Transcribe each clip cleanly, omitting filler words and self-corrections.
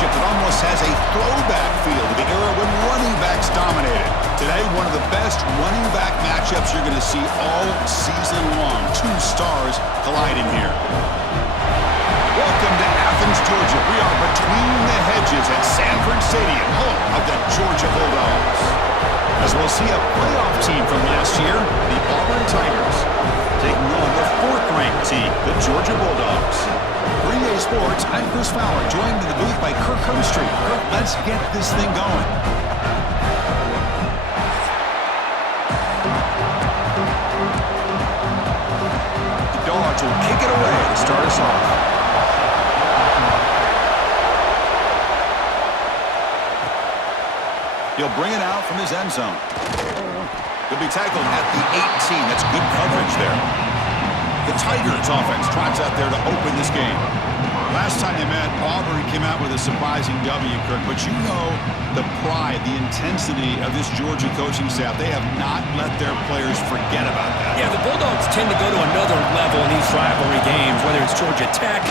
matchup that almost has a throwback feel to the era when running backs dominated. Today, one of the best running back matchups you're going to see all season long. Two stars colliding here. Welcome to Athens, Georgia. We are between the hedges at Sanford Stadium, home of the Georgia Bulldogs. As we'll see a playoff team from last year, the Auburn Tigers, taking on the fourth-ranked team, the Georgia Bulldogs. Green Day Sports, I'm Chris Fowler, joined in the booth by Kirk Herbstreit. Kirk, let's get this thing going. The Dogs will kick it away to start us off. He'll bring it out from his end zone. He'll be tackled at the 18. That's good coverage there. The Tigers offense trots out there to open this game. Last time they met, Auburn came out with a surprising W, Kirk. But you know the pride, the intensity of this Georgia coaching staff. They have not let their players forget about that. Yeah, the Bulldogs tend to go to another level in these rivalry games, whether it's Georgia Tech,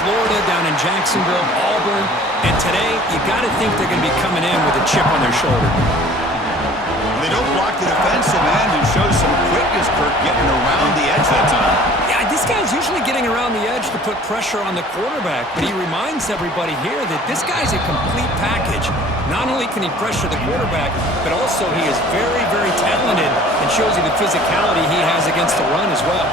Florida down in Jacksonville, Auburn. And today, you got to think they're going to be coming in with a chip on their shoulder. They don't block the defensive end and show some quickness, Kirk, getting around the edge that time. Yeah, this guy's usually getting around the edge to put pressure on the quarterback, but he reminds everybody here that this guy's a complete package. Not only can he pressure the quarterback, but also he is very, very talented and shows you the physicality he has against the run as well.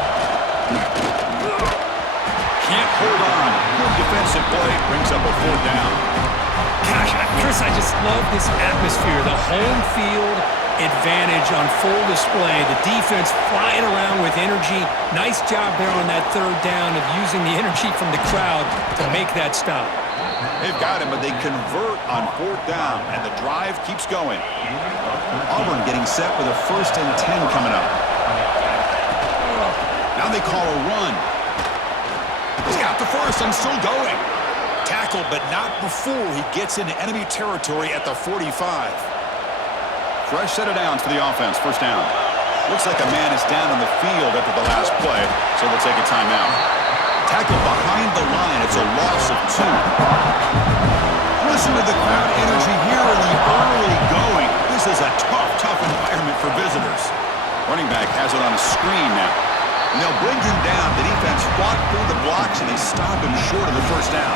Can't hold on. Good defensive play. Brings up a fourth down. Gosh, Chris, I just love this atmosphere. The home field advantage on full display. The defense flying around with energy. Nice job there on that third down of using the energy from the crowd to make that stop. They've got him, but they convert on fourth down, and the drive keeps going. Auburn getting set with a 1st and 10 coming up. Now they call a run. He's got the first and still going. Tackled, but not before he gets into enemy territory at the 45. Fresh set of downs for the offense. First down. Looks like a man is down on the field after the last play, so they'll take a timeout. Tackled behind the line. It's a loss of 2. Listen to the crowd energy here in the early going. This is a tough environment for visitors. Running back has it on a screen now. And they'll bring him down. The defense fought through the blocks, and they stop him short of the first down.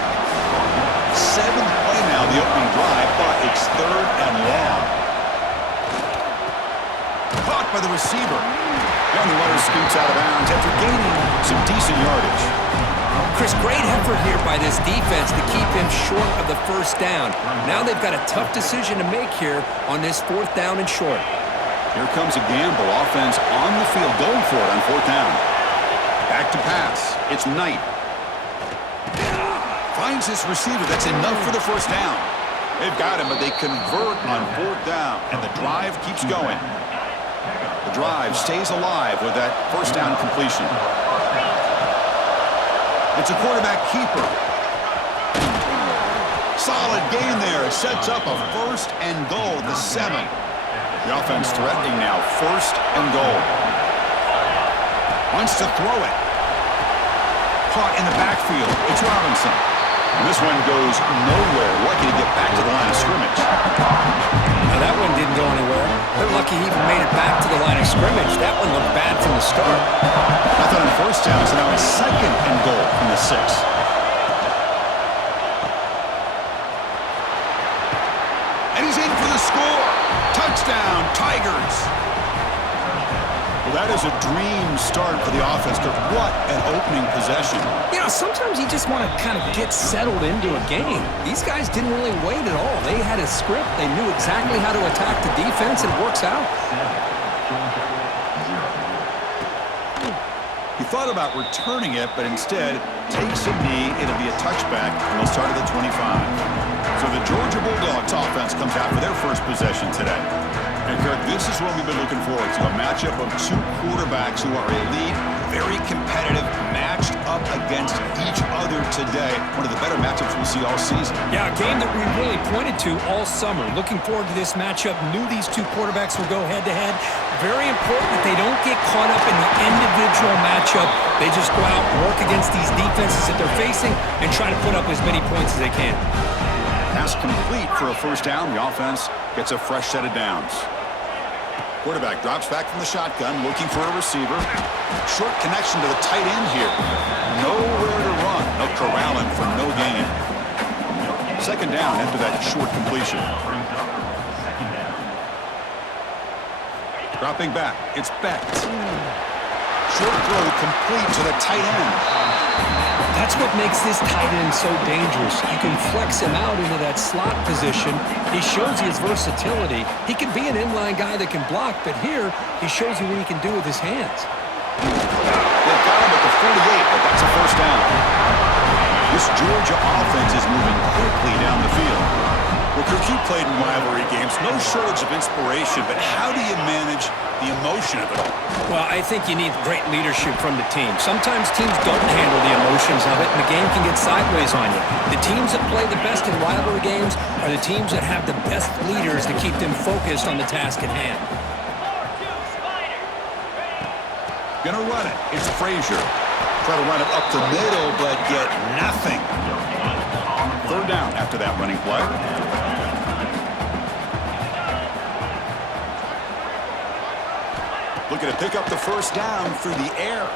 7th play now, the opening drive, but it's 3rd and long. Caught by the receiver. And the runner scoots out of bounds after gaining some decent yardage. Chris, great effort here by this defense to keep him short of the first down. Now they've got a tough decision to make here on this 4th down and short. Here comes a gamble. Offense on the field, going for it on 4th down. Back to pass. It's Knight. Finds his receiver. That's enough for the first down. They've got him, but they convert on 4th down, and the drive keeps going. The drive stays alive with that first down completion. It's a quarterback keeper. Solid gain there. It sets up a 1st and goal at the 7. The offense threatening now, 1st and goal. Wants to throw it. Caught in the backfield. It's Robinson. And this one goes nowhere. Lucky to get back to the line of scrimmage. Now that one didn't go anywhere. They're lucky he even made it back to the line of scrimmage. That one looked bad from the start. Nothing on 1st down, so now a 2nd and goal from the 6. And he's in for the score. Touchdown, Tigers. Well, that is a dream start for the offense. What an opening possession. You know, sometimes you just want to kind of get settled into a game. These guys didn't really wait at all. They had a script. They knew exactly how to attack the defense, and it works out. He thought about returning it, but instead takes a knee. It'll be a touchback, and they'll start at the 25. So the Georgia Bulldogs offense comes out for their first possession today. And Kirk, this is what we've been looking forward to, a matchup of 2 quarterbacks who are elite, very competitive, matched up against each other today. One of the better matchups we'll see all season. Yeah, a game that we really pointed to all summer. Looking forward to this matchup. Knew these 2 quarterbacks would go head-to-head. Very important that they don't get caught up in the individual matchup. They just go out, work against these defenses that they're facing, and try to put up as many points as they can. Pass complete for a first down. The offense gets a fresh set of downs. Quarterback drops back from the shotgun, looking for a receiver. Short connection to the tight end here. Nowhere to run. No corralling for no gain. Second down after that short completion. Dropping back. It's Beck. Short throw complete to the tight end. That's what makes this tight end so dangerous. You can flex him out into that slot position. He shows you his versatility. He can be an inline guy that can block, but here he shows you what he can do with his hands. They've got him at the 48, but that's a first down. This Georgia offense is moving quickly down the field. Well, Kirk, you played in rivalry games. No shortage of inspiration, but how do you manage the emotion of it all? Well, I think you need great leadership from the team. Sometimes teams don't handle the emotions of it, and the game can get sideways on you. The teams that play the best in rivalry games are the teams that have the best leaders to keep them focused on the task at hand. Gonna run it. It's Frazier. Try to run it up the middle, but get nothing. Third down after that running play. Looking to pick up the first down through the air.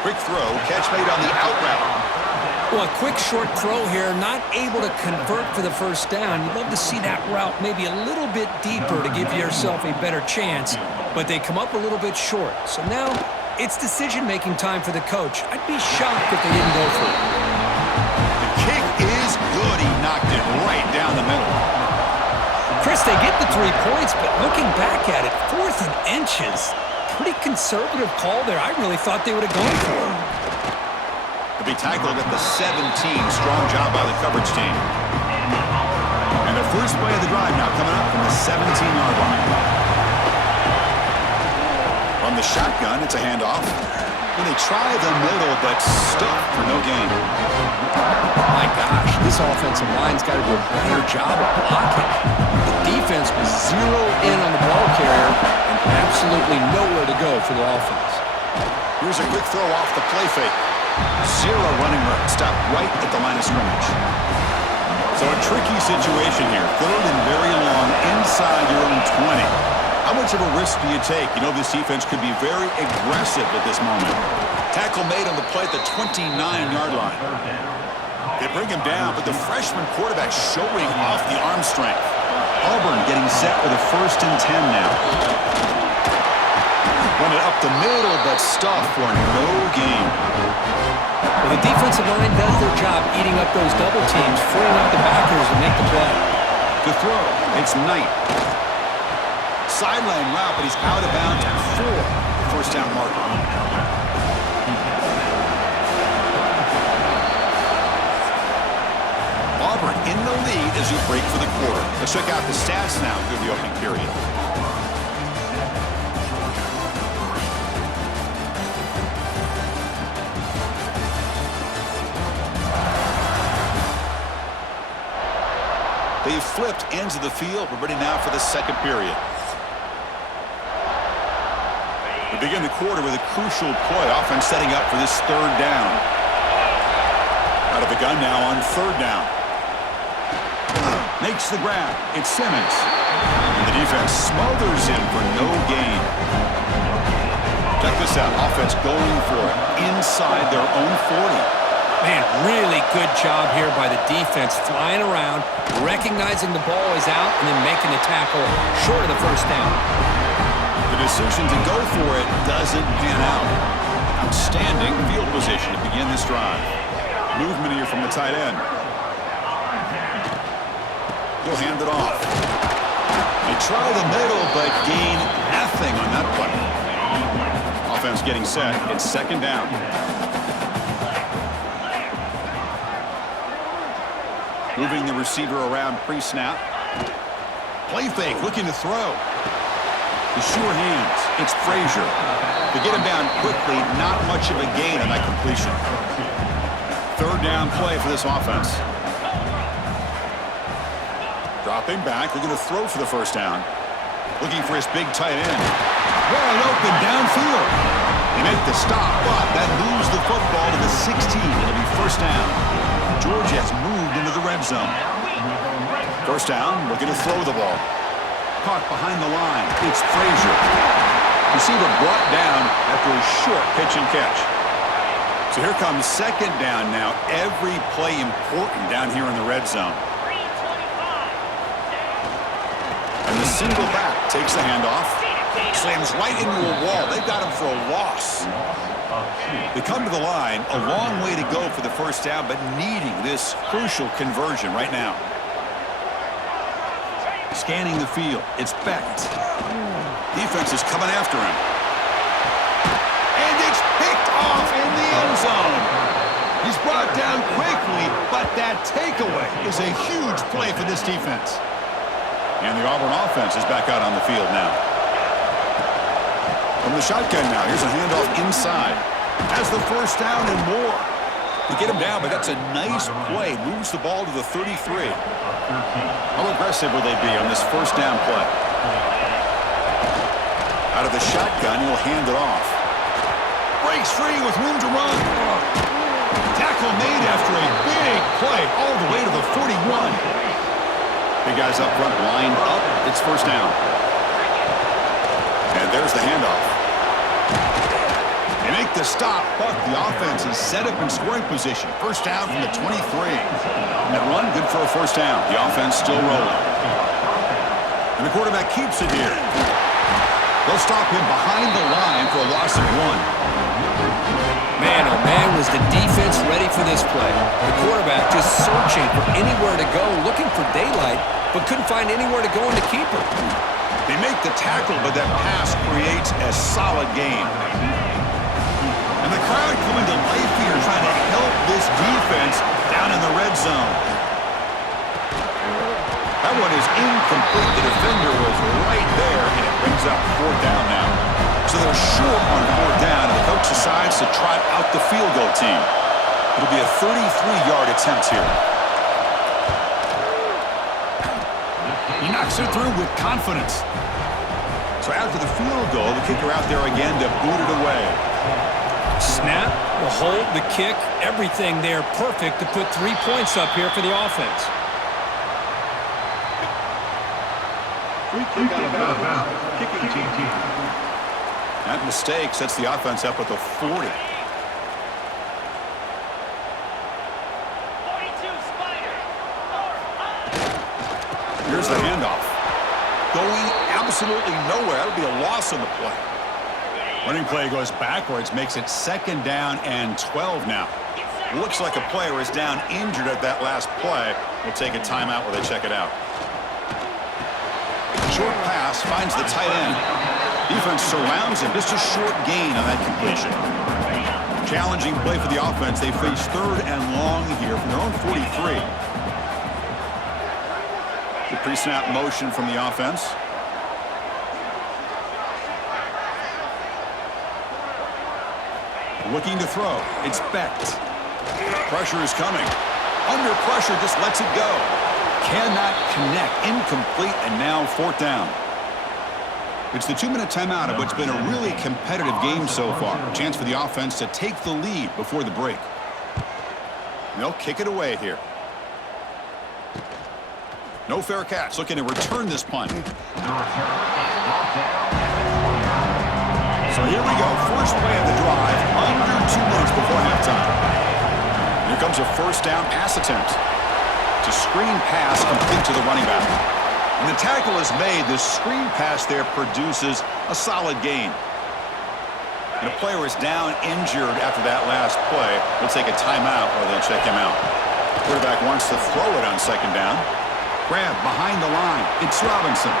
Quick throw, catch made on the out route. Well, a quick short throw here, not able to convert for the first down. You'd love to see that route maybe a little bit deeper to give yourself a better chance, but they come up a little bit short. So now it's decision-making time for the coach. I'd be shocked if they didn't go for it. The kick is good. He knocked it right down the middle. Chris, they get the 3 points, but looking back at it, 4th and inches. Pretty conservative call there. I really thought they would have gone for it. To be tackled at the 17. Strong job by the coverage team. And the first play of the drive now coming up from the 17-yard line. From the shotgun, it's a handoff. And they try the middle, but stuck for no gain. My gosh, this offensive line's got to do a better job of blocking. The defense was zeroed in on the ball carrier and absolutely nowhere to go for the offense. Here's a quick throw off the play fake. Zero running room. Stop right at the line of scrimmage. So a tricky situation here. Third and very long inside your own 20. How much of a risk do you take? You know this defense could be very aggressive at this moment. Tackle made on the play at the 29-yard line. They bring him down, but the freshman quarterback showing off the arm strength. Auburn getting set with a 1st and 10 now. Run it up the middle, but stuff for no gain. Well, the defensive line does their job eating up those double teams, freeing up the backers to make the play. The throw, it's Knight. Sideline route, but he's out of bounds before the first down marker. Auburn in the lead as we break for the quarter. Let's check out the stats now through the opening period. They've flipped ends of the field. We're ready now for the second period. We begin the quarter with a crucial play. Offense setting up for this third down. Out of the gun now on third down. Makes the grab. It's Simmons. And the defense smothers him for no gain. Check this out. Offense going for it inside their own 40. Man, really good job here by the defense, flying around, recognizing the ball is out, and then making the tackle short of the first down. The decision to go for it doesn't pan out. Outstanding field position to begin this drive. Movement here from the tight end. He'll hand it off. They try the middle, but gain nothing on that play. Offense getting set. It's second down. Moving the receiver around pre-snap. Play fake, looking to throw. The sure hands. It's Frazier. They get him down quickly. Not much of a gain on that completion. Third down play for this offense. Dropping back, looking to throw for the first down. Looking for his big tight end. Wide open downfield. They make the stop, but that moves the football to the 16. It'll be first down. Georgia has moved into the red red zone. First down, looking to throw the ball. Caught behind the line. It's Frazier. Receiver brought down after a short pitch and catch. So here comes second down now. Every play important down here in the red zone. And the single back takes the handoff. Slams right into a wall. They've got him for a loss. They come to the line. A long way to go for the first down, but needing this crucial conversion right now. Scanning the field. It's Becht. Defense is coming after him. And it's picked off in the end zone. He's brought down quickly, but that takeaway is a huge play for this defense. And the Auburn offense is back out on the field now. From the shotgun now, here's a handoff inside. Has the first down and more. They get him down, but that's a nice play. Moves the ball to the 33. How aggressive will they be on this first down play? Out of the shotgun, he'll hand it off. Breaks free with room to run. Tackle made after a big play all the way to the 41. Big guys up front lined up. It's first down. And there's the handoff. They make the stop, but the offense is set up in scoring position. First down from the 23. That run, good for a first down. The offense still rolling. And the quarterback keeps it here. They'll stop him behind the line for a loss of 1. Man, oh man, was the defense ready for this play. The quarterback just searching for anywhere to go, looking for daylight, but couldn't find anywhere to go in the keeper. They make the tackle, but that pass creates a solid gain. And the crowd coming to life here, trying to help this defense down in the red zone. That one is incomplete. The defender was right there, and it brings up fourth down now. So they're short on fourth down, and the coach decides to trot out the field goal team. It'll be a 33-yard attempt here. He knocks it through with confidence. So after the field goal, the kicker out there again to boot it away. Snap, the hold, the kick, everything there perfect to put 3 points up here for the offense. Free kick out of bounds. Kicking team. That mistake sets the offense up at the 40. 42 Spider. Here's the handoff. Going absolutely nowhere. That'll be a loss on the play. Running play goes backwards, makes it second down and 12 now. Looks like a player is down injured at that last play. We'll take a timeout while they check it out. Short pass finds the tight end. Defense surrounds him. Just a short gain on that completion. Challenging play for the offense. They face third and long here from their own 43. The pre-snap motion from the offense. Looking to throw. It's Becht. Pressure is coming. Under pressure, just lets it go. Cannot connect. Incomplete, and now fourth down. It's the 2-minute timeout of what's been a really competitive game so far. A chance for the offense to take the lead before the break. They'll kick it away here. No fair catch. Looking to return this punt. So here we go. First play of the drive. Under 2 minutes before halftime. Here comes a first down pass attempt. It's a screen pass complete to the running back. And the tackle is made. The screen pass there produces a solid gain. And a player is down injured after that last play. We'll take a timeout while they check him out. The quarterback wants to throw it on second down. Grab behind the line. It's Robinson.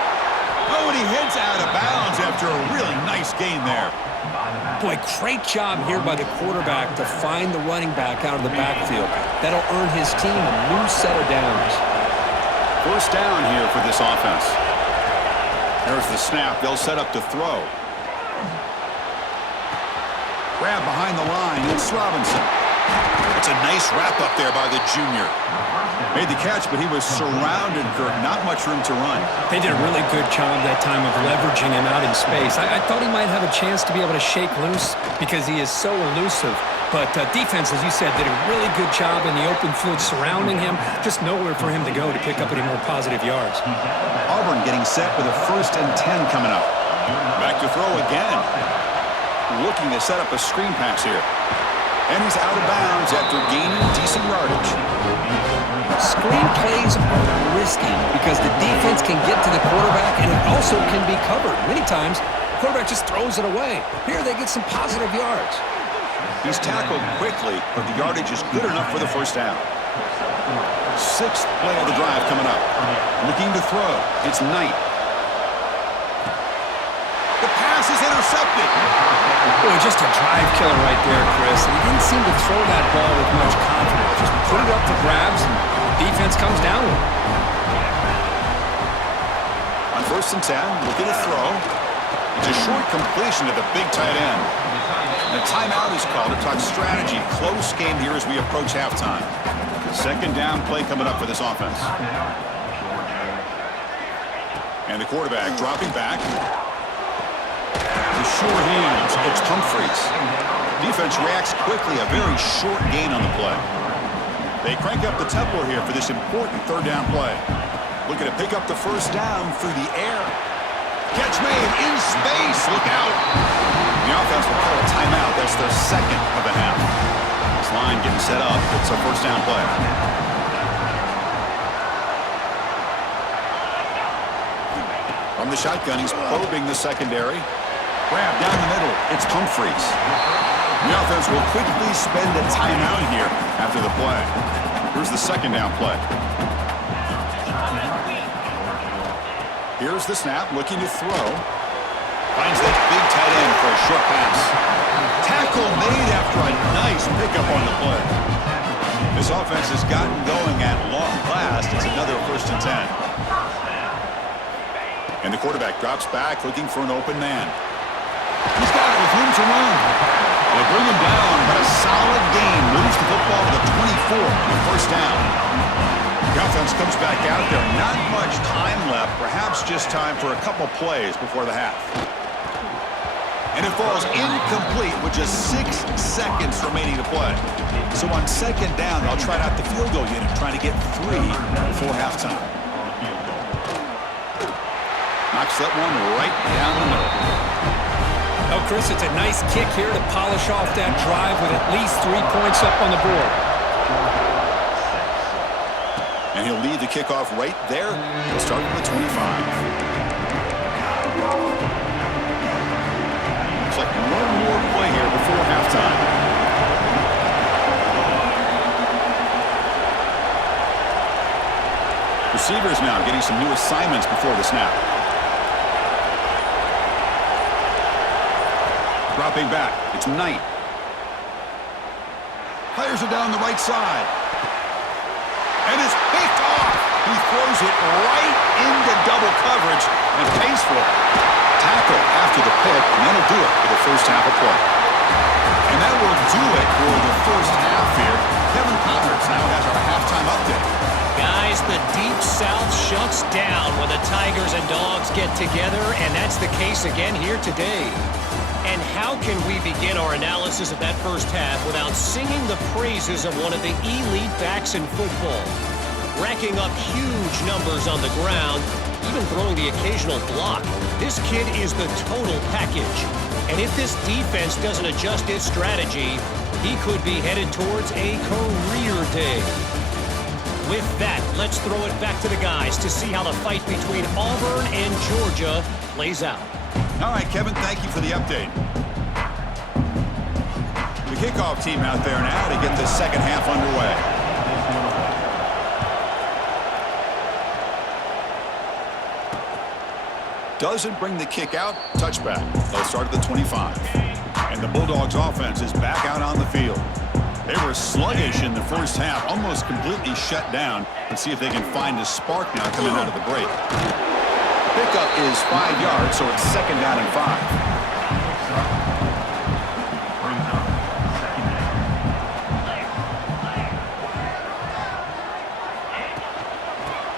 Oh, and he heads out of bounds after a really nice gain there. Boy, great job here by the quarterback to find the running back out of the backfield. That'll earn his team a new set of downs. First down here for this offense. There's the snap. They'll set up to throw. Grab behind the line. It's Robinson. It's a nice wrap up there by the junior. Made the catch, but he was surrounded, Kirk. Not much room to run. They did a really good job that time of leveraging him out in space. I thought he might have a chance to be able to shake loose because he is so elusive. But defense, as you said, did a really good job in the open field surrounding him. Just nowhere for him to go to pick up any more positive yards. Auburn getting set with a 1st and 10 coming up. Back to throw again. Looking to set up a screen pass here. And he's out of bounds after gaining decent yardage. Screen plays are risky because the defense can get to the quarterback and it also can be covered. Many times, the quarterback just throws it away. Here they get some positive yards. He's tackled quickly, but the yardage is good enough for the 1st down. 6th play of the drive coming up. Looking to throw. It's Knight. The pass is intercepted. Boy, just a drive killer right there, Chris. And he didn't seem to throw that ball with much confidence. Just put it up for grabs, and the defense comes down with it. On 1st and 10, looking to throw. It's a short completion to the big tight end. And a timeout is called to talk strategy. Close game here as we approach halftime. 2nd down play coming up for this offense. And the quarterback dropping back. The sure hands. It's Humphreys. Defense reacts quickly. A very short gain on the play. They crank up the tempo here for this important 3rd down play. Looking to pick up the 1st down through the air. Catch made in space. Look out. The offense will call a timeout. That's their 2nd of the half. This line getting set up. It's a 1st down play. From the shotgun, he's probing the secondary. Grab down the middle. It's Humphreys. The offense will quickly spend a timeout here after the play. Here's the 2nd down play. Here's the snap, looking to throw. Finds that big tight end for a short pass. Tackle made after a nice pickup on the play. This offense has gotten going at long last. It's another 1st and 10. And the quarterback drops back, looking for an open man. He's got it with room to run. They bring him down, but a solid gain moves the football to the 24 on the 1st down. The offense comes back out there. Not much time left. Perhaps just time for a couple plays before the half. And it falls incomplete with just 6 seconds remaining to play. So on 2nd down, they'll try out the field goal unit, trying to get 3 before halftime. Knocks that one right down the middle. Oh, Chris, it's a nice kick here to polish off that drive with at least 3 points up on the board. And he'll lead the kickoff right there. He'll start with the 25. Looks like one more play here before halftime. Receivers now getting some new assignments before the snap. Dropping back. It's Knight. Fires it down the right side. And it's picked off. He throws it right into double coverage and pays for it. Tackle after the pick, and that'll do it for the 1st half of play. And that will do it for the 1st half here. Kevin Connors now has our halftime update. Guys, the Deep South shuts down when the Tigers and Dogs get together, and that's the case again here today. And how can we begin our analysis of that 1st half without singing the praises of one of the elite backs in football? Racking up huge numbers on the ground, even throwing the occasional block. This kid is the total package. And if this defense doesn't adjust its strategy, he could be headed towards a career day. With that, let's throw it back to the guys to see how the fight between Auburn and Georgia plays out. All right, Kevin, thank you for the update. The kickoff team out there now to get the 2nd half underway. Doesn't bring the kick out. Touchback. They'll start at the 25. And the Bulldogs offense is back out on the field. They were sluggish in the 1st half, almost completely shut down. Let's see if they can find a spark now coming out of the break. Pickup is 5 yards, so it's 2nd down and 5.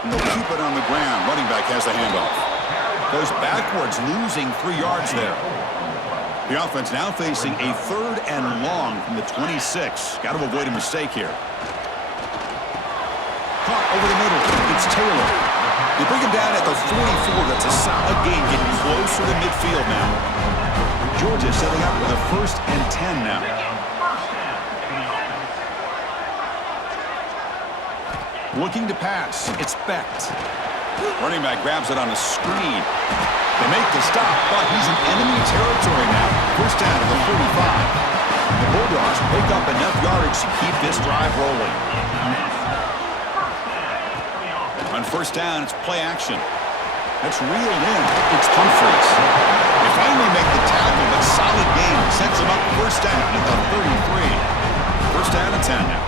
And they'll keep it on the ground. Running back has the handoff. Goes backwards, losing 3 yards there. The offense now facing a 3rd and long from the 26. Got to avoid a mistake here. Caught over the middle. It's Taylor. They bring him down at the 44. That's a solid gain, getting closer to midfield now. Georgia setting up with a 1st and 10 now. Looking to pass. It's Becht. Running back grabs it on a screen. They make the stop, but he's in enemy territory now. 1st down to the 45. The Bulldogs pick up enough yardage to keep this drive rolling. On 1st down, it's play action. That's reeled in. It's Humphries. They finally make the tackle, but solid gain sets them up 1st down at the 33. 1st down and 10 now.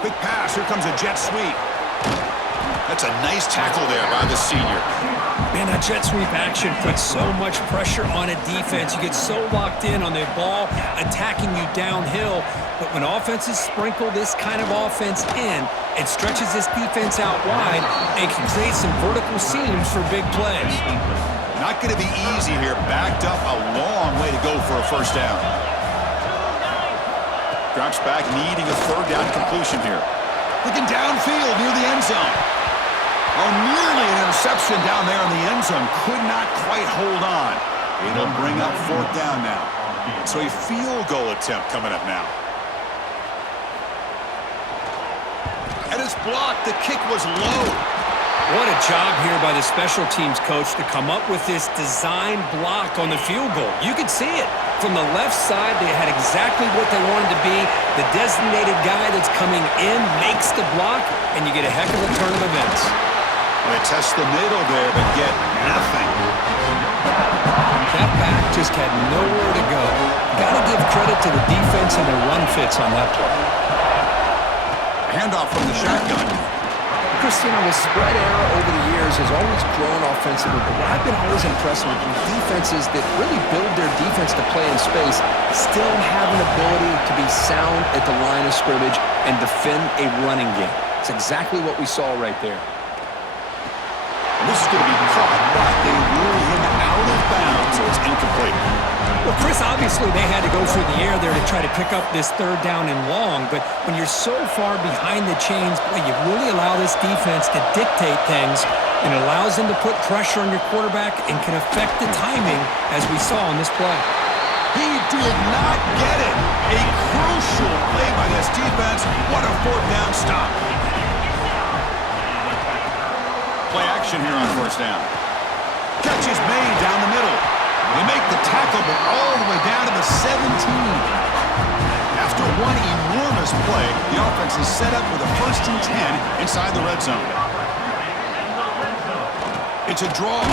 Quick pass. Here comes a jet sweep. That's a nice tackle there by the senior. Man, that jet sweep action puts so much pressure on a defense. You get so locked in on the ball attacking you downhill. But when offenses sprinkle this kind of offense in, it stretches this defense out wide and can create some vertical seams for big plays. Not going to be easy here. Backed up a long way to go for a 1st down. Drops back, needing a 3rd down completion here. Looking downfield near the end zone. Oh, nearly an interception down there in the end zone. Could not quite hold on. It'll bring up 4th down now. So a field goal attempt coming up now. And it's blocked. The kick was low. What a job here by the special teams coach to come up with this design block on the field goal. You could see it. From the left side, they had exactly what they wanted to be. The designated guy that's coming in makes the block, and you get a heck of a turn of events. They test the middle there, but get nothing. That back just had nowhere to go. Got to give credit to the defense and their run fits on that play. Handoff from the shotgun. Christina, the spread era over the years has always grown offensively, but what I've been always impressed with defenses that really build their defense to play in space still have an ability to be sound at the line of scrimmage and defend a running game. It's exactly what we saw right there. And this is going to be caught, but they rule him out of bounds, so it's incomplete. Well, Chris, obviously they had to go through the air there to try to pick up this 3rd down and long, but when you're so far behind the chains, boy, you really allow this defense to dictate things, and it allows them to put pressure on your quarterback and can affect the timing, as we saw on this play. He did not get it. A crucial play by this defense. What a 4th down stop. Play action here on 1st down. Catch is made down the middle. They make the tackle, but all the way down to the 17. After one enormous play, the offense is set up with a 1st and 10 inside the red zone. It's a draw.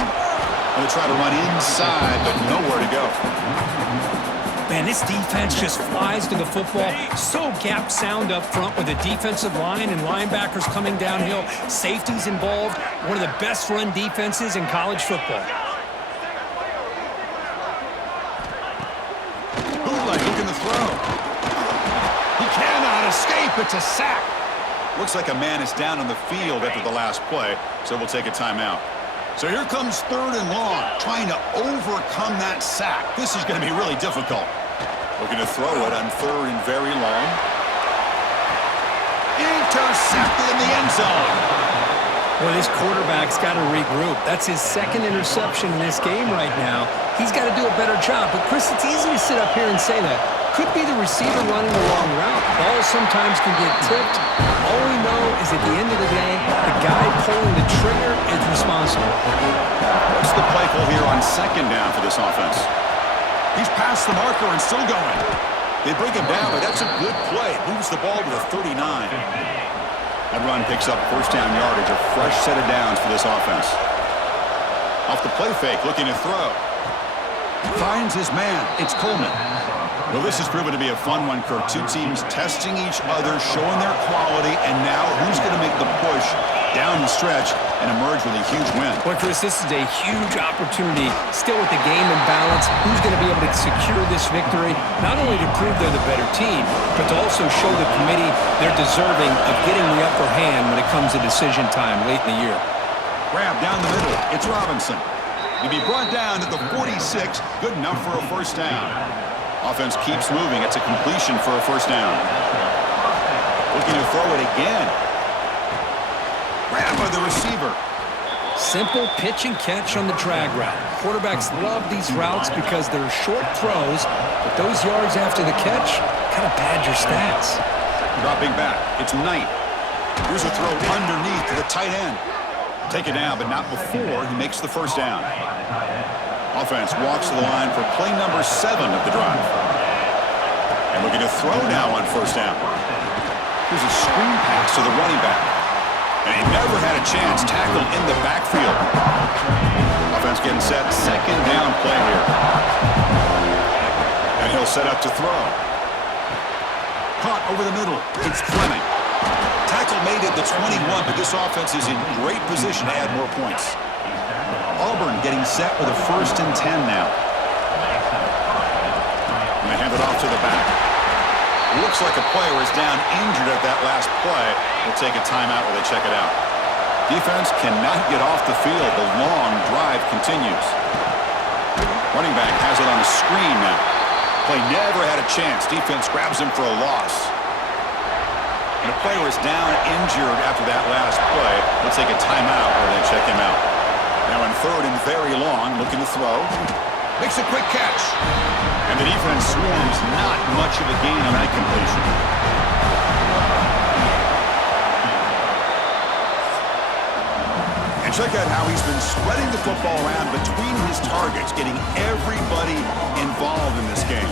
They'll try to run inside, but nowhere to go. Man, this defense just flies to the football. So gap sound up front with the defensive line and linebackers coming downhill. Safeties involved. One of the best run defenses in college football. Looking to throw. He cannot escape. It's a sack. Looks like a man is down on the field after the last play, so we'll take a timeout. So here comes 3rd and long, trying to overcome that sack. This is going to be really difficult. Looking to throw it on 3rd and very long. Intercepted in the end zone. Well, this quarterback's got to regroup. That's his 2nd interception in this game right now. He's got to do a better job. But, Chris, it's easy to sit up here and say that. Could be the receiver running the wrong route. Balls sometimes can get tipped. All we know is at the end of the day, the guy pulling the trigger is responsible. What's the play call here on 2nd down for this offense? He's past the marker and still going. They bring him down, but that's a good play. Moves the ball to the 39. That run picks up 1st down yardage, a fresh set of downs for this offense. Off the play fake, looking to throw. Finds his man. It's Coleman. Well, this has proven to be a fun one, Kirk. Two teams testing each other, showing their quality, and now who's going to make the push down the stretch and emerge with a huge win? Well, Chris, this is a huge opportunity. Still with the game in balance, who's going to be able to secure this victory, not only to prove they're the better team, but to also show the committee they're deserving of getting the upper hand when it comes to decision time late in the year. Grab down the middle. It's Robinson. He'll be brought down at the 46. Good enough for a first down. Offense keeps moving. It's a completion for a first down. Looking to throw it again. Grab by the receiver. Simple pitch and catch on the drag route. Quarterbacks love these routes because they're short throws, but those yards after the catch kind of pad your stats. Dropping back. It's Knight. Here's a throw underneath to the tight end. Take it down, but not before he makes the first down. Offense walks to the line for play number 7 of the drive. And looking to throw now on first down. Here's a screen pass to the running back. And he never had a chance, tackled in the backfield. Offense getting set, second down play here. And he'll set up to throw. Caught over the middle. It's Fleming. Tackle made at the 21, but this offense is in great position to add more points. Auburn getting set with a 1st and 10 now. And they hand it off to the back. Looks like a player is down injured at that last play. We'll take a timeout while they check it out. Defense cannot get off the field. The long drive continues. Running back has it on a screen now. Play never had a chance. Defense grabs him for a loss. And a player is down injured after that last play. We'll take a timeout while they check him out. Now in 3rd and very long, looking to throw. Makes a quick catch. And the defense swarms, not much of a gain on that completion. And check out how he's been spreading the football around between his targets, getting everybody involved in this game.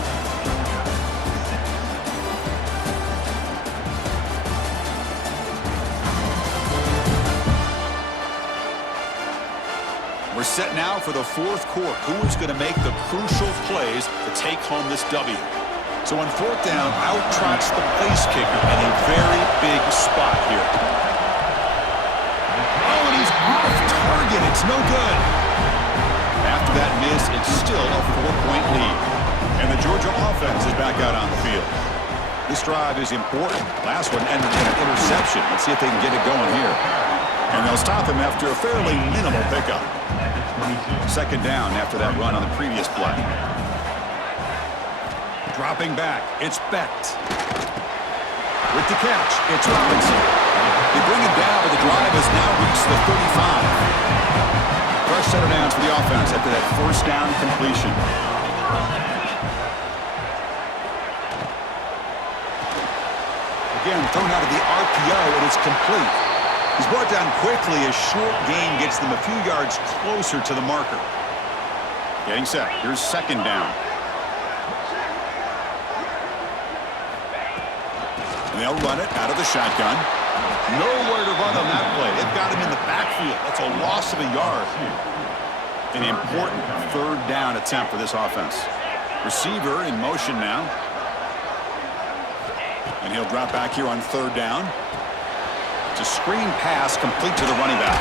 We're set now for the 4th quarter. Who is going to make the crucial plays to take home this W? So on 4th down, out trots the place kicker in a very big spot here. Oh, and he's off target. It's no good. After that miss, it's still a 4-point lead. And the Georgia offense is back out on the field. This drive is important. Last one ended in an interception. Let's see if they can get it going here. And they'll stop him after a fairly minimal pickup. 2nd down after that run on the previous play. Dropping back, it's Becht. With the catch, it's Robinson. They bring him down, but the drive has now reached the 35. Fresh set of downs for the offense after that 1st down completion. Again, thrown out of the RPO, and it's complete. He's brought down quickly as short gain gets them a few yards closer to the marker. Getting set. Here's 2nd down. And they'll run it out of the shotgun. Nowhere to run on that play. They've got him in the backfield. That's a loss of a yard. An important 3rd down attempt for this offense. Receiver in motion now. And he'll drop back here on 3rd down. It's a screen pass complete to the running back.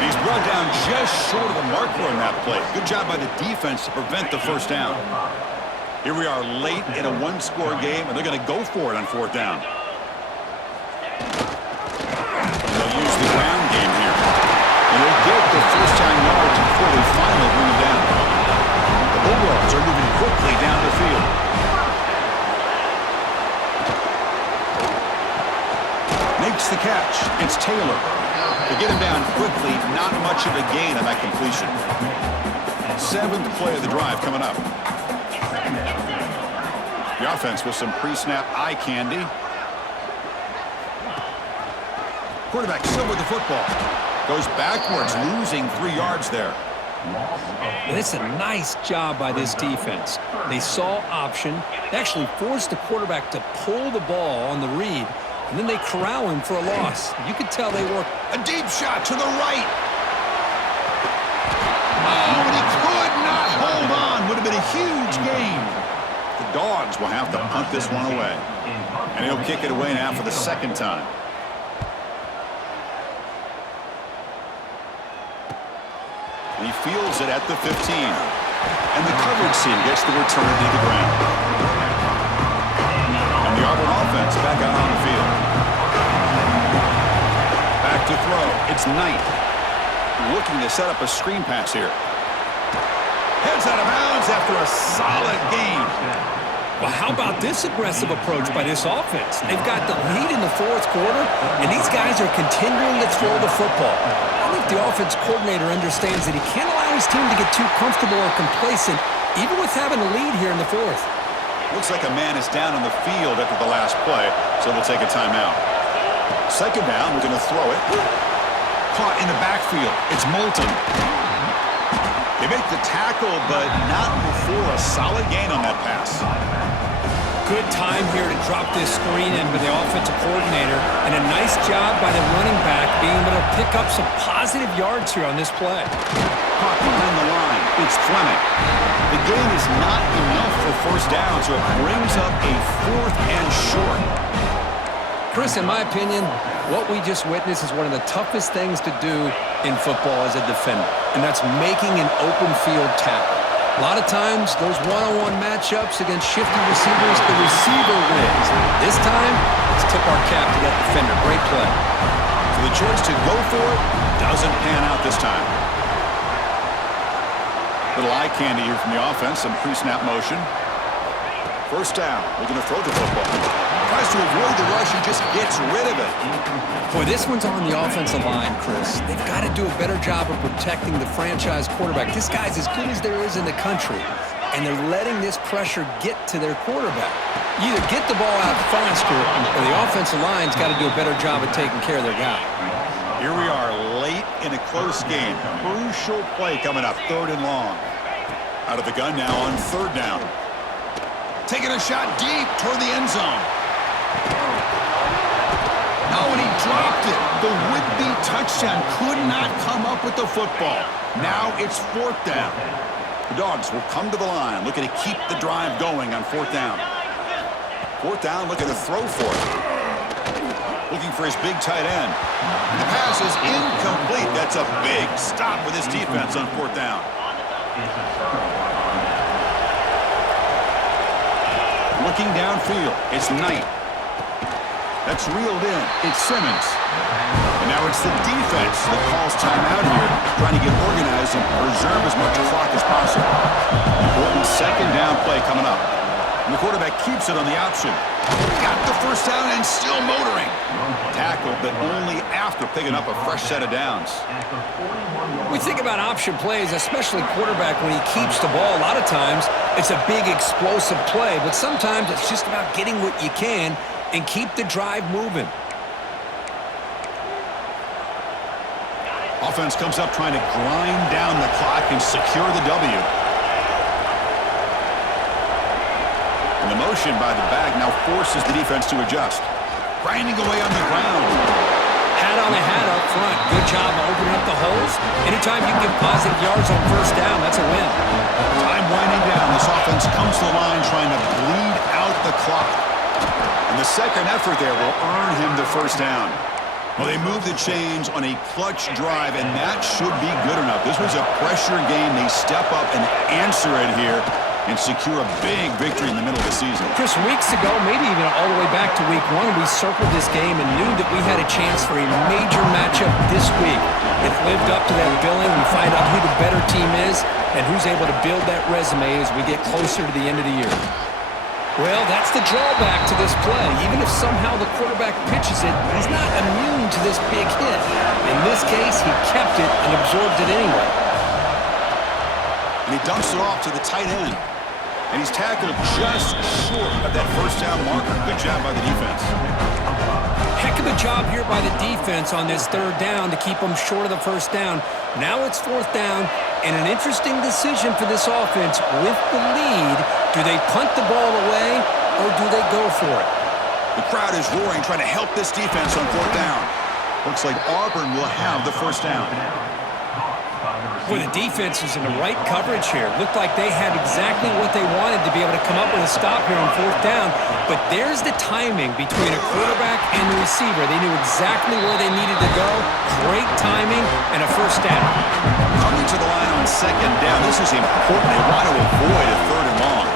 And he's brought down just short of the marker on that play. Good job by the defense to prevent the 1st down. Here we are late in a 1-score game, and they're going to go for it on 4th down. And they'll use the ground game here. And they'll get the first-time yards before they finally bring him down. The Bulldogs are moving quickly down the field. Makes the catch. It's Taylor. They get him down quickly. Not much of a gain on that completion. 7th play of the drive coming up. The offense with some pre-snap eye candy. Quarterback still with the football. Goes backwards, losing 3 yards there. And it's a nice job by this defense. They saw option. They actually forced the quarterback to pull the ball on the read, and then they corral him for a loss. You could tell they were... A deep shot to the right. Oh, and he could not hold on. Would have been a huge gain. The Dogs will have to punt this one away. And he'll kick it away now for the 2nd time. And he fields it at the 15. And the coverage team gets the return to the ground. And the Auburn offense back out on the field. Back to throw. It's Knight. looking to set up a screen pass here. Heads out of bounds after a solid gain. Well, how about this aggressive approach by this offense? They've got the lead in the fourth quarter, and these guys are continuing to throw the football. I think the offense coordinator understands that he can't allow his team to get too comfortable or complacent, even with having a lead here in the fourth. Looks like a man is down on the field after the last play, so they'll take a timeout. Second down, we're going to throw it. Caught in the backfield. It's Moulton. They make the tackle, but not before a solid gain on that pass. Good time here to drop this screen in by the offensive coordinator, and a nice job by the running back being able to pick up some positive yards here on this play. Caught behind the line. It's Fleming. The gain is not enough for first down, so it brings up a 4th and short. Chris, in my opinion, what we just witnessed is one of the toughest things to do in football as a defender, and that's making an open field tackle. A lot of times, those one-on-one matchups against shifty receivers, the receiver wins. This time, let's tip our cap to that defender. Great play. So the choice to go for it doesn't pan out this time. Little eye candy here from the offense, some pre-snap motion. First down, we're going to throw the football. Tries to avoid the rush, he just gets rid of it. Boy, this one's on the offensive line, Chris. They've got to do a better job of protecting the franchise quarterback. This guy's as good as there is in the country, and they're letting this pressure get to their quarterback. You either get the ball out faster, or the offensive line's got to do a better job of taking care of their guy. Here we are, late in a close game. Crucial play coming up, 3rd and long. Out of the gun now on 3rd down. Taking a shot deep toward the end zone. Oh, and he dropped it. The would-be touchdown could not come up with the football. Now it's 4th down. The Dogs will come to the line, looking to keep the drive going on 4th down. 4th down, looking to throw for it. Looking for his big tight end. The pass is incomplete. That's a big stop for this defense on 4th down. Looking downfield, it's Knight. That's reeled in. It's Simmons. And now it's the defense that calls timeout here, trying to get organized and preserve as much clock as possible. Important 2nd down play coming up. And the quarterback keeps it on the option. Got the first down and still motoring. Tackled, but only after picking up a fresh set of downs. We think about option plays, especially quarterback when he keeps the ball. A lot of times, it's a big explosive play, but sometimes it's just about getting what you can and keep the drive moving. Offense comes up trying to grind down the clock and secure the W. And the motion by the back now forces the defense to adjust. Grinding away on the ground. Hat on a hat up front. Good job of opening up the holes. Anytime you can get positive yards on first down, that's a win. Time winding down. This offense comes to the line trying to bleed out the clock. And the second effort there will earn him the first down. Well, they move the chains on a clutch drive, and that should be good enough. This was a pressure game. They step up and answer it here and secure a big victory in the middle of the season. Chris, weeks ago, maybe even all the way back to week 1, we circled this game and knew that we had a chance for a major matchup this week. It lived up to that billing. We find out who the better team is and who's able to build that resume as we get closer to the end of the year. Well, that's the drawback to this play. Even if somehow the quarterback pitches it, he's not immune to this big hit. In this case, he kept it and absorbed it anyway. And he dumps it off to the tight end. And he's tackled just short of that first down marker. Good job by the defense. Heck of a job here by the defense on this 3rd down to keep them short of the first down. Now it's 4th down, and an interesting decision for this offense with the lead. Do they punt the ball away, or do they go for it? The crowd is roaring, trying to help this defense on 4th down. Looks like Auburn will have the first down. Boy, the defense is in the right coverage here. Looked like they had exactly what they wanted to be able to come up with a stop here on 4th down. But there's the timing between a quarterback and the receiver. They knew exactly where they needed to go. Great timing and a first down. Coming to the line on 2nd down. This is important. They want to avoid a 3rd and long.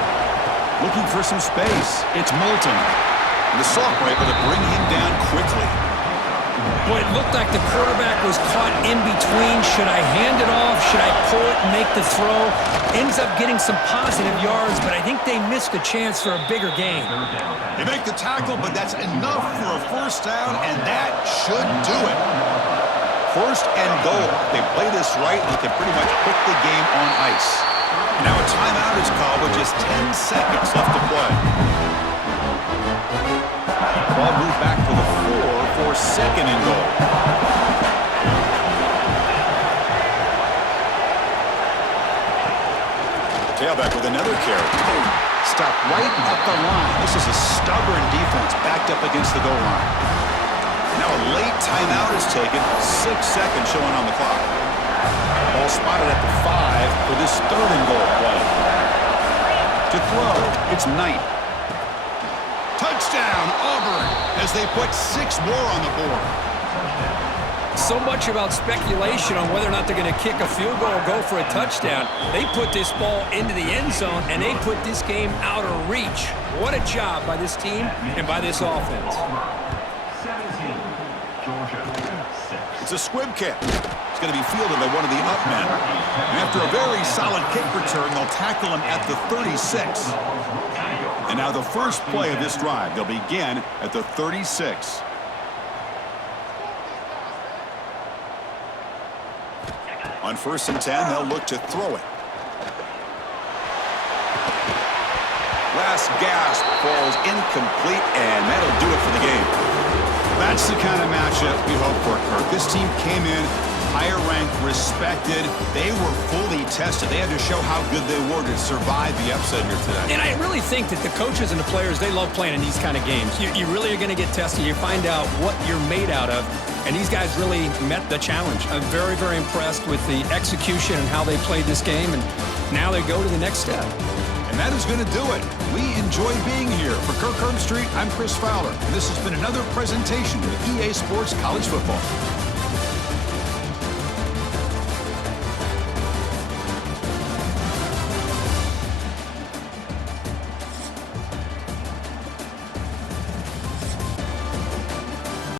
Looking for some space. It's Moulton. And the sophomore able to bring him down quickly. Boy, it looked like the quarterback was caught in between. Should I hand it off? Should I pull it and make the throw? Ends up getting some positive yards, but I think they missed a chance for a bigger gain. They make the tackle, but that's enough for a first down, and that should do it. First and goal. They play this right, they can pretty much put the game on ice. Now a timeout is called with just 10 seconds left to play. Ball moved back to the 4 for second and goal. Tailback with another carry. Stop right at the line. This is a stubborn defense backed up against the goal line. Now a late timeout is taken. 6 seconds showing on the clock. Ball spotted at the 5 for this third and goal play. To throw, it's Knight. Touchdown, Auburn, as they put 6 more on the board. So much about speculation on whether or not they're going to kick a field goal or go for a touchdown. They put this ball into the end zone, and they put this game out of reach. What a job by this team and by this offense. It's a squib kick. It's going to be fielded by one of the up men. And after a very solid kick return, they'll tackle him at the 36. And now the first play of this drive, they'll begin at the 36. On 1st and 10, they'll look to throw it. Last gasp falls incomplete, and that'll do it for the game. That's the kind of matchup we hope for, Kirk. This team came in higher ranked, respected. They were fully tested. They had to show how good they were to survive the upset here today. And I really think that the coaches and the players, they love playing in these kind of games. You really are going to get tested. You find out what you're made out of. And these guys really met the challenge. I'm very, very impressed with the execution and how they played this game. And now they go to the next step. And that is going to do it. We enjoy being here. For Kirk Herbstreit, I'm Chris Fowler. And this has been another presentation of EA Sports College Football.